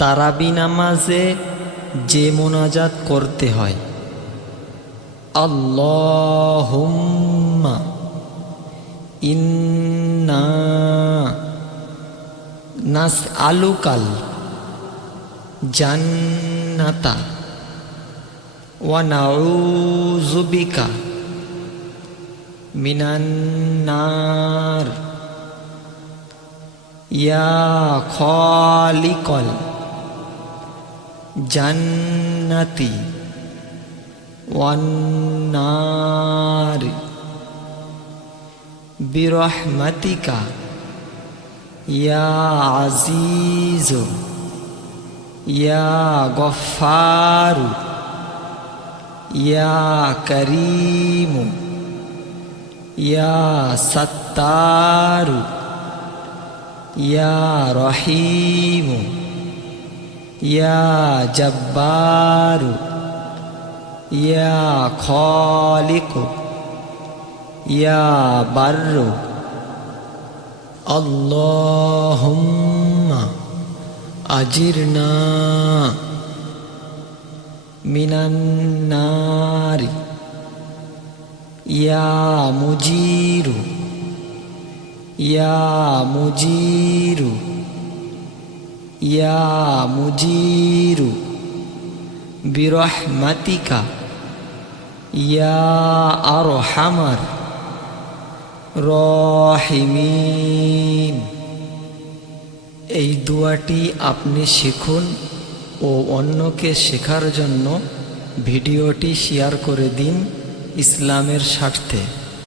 তারাবি নামাজে যে মোনাজাত করতে হয়। আল্লাহুম্মা ইন্না নাস আলুকাল জান্নাতা ওয়া নাউযুবিকা মিনান নার। ইয়া খালিকল জান্নাতি ওয়ান্নার বিরহমাতিকা ইয়া আজিজ ইয়া গফারু ইয়া করিমু ইয়া সত্তারু ইয়া রহিমু। জব্বারু খালিকু ইয়া বারু আল্লাহুম্মা আজিরনা মিনান নারি ইয়া মুজিরু ইয়া মুজিরু। ইয়া মুজিরু বিরহমাতিকা, ইয়া আরহামার রহিমিন। এই দুয়াটি আপনি শিখুন ও অন্যকে শেখার জন্য ভিডিওটি শেয়ার করে দিন ইসলামের স্বার্থে।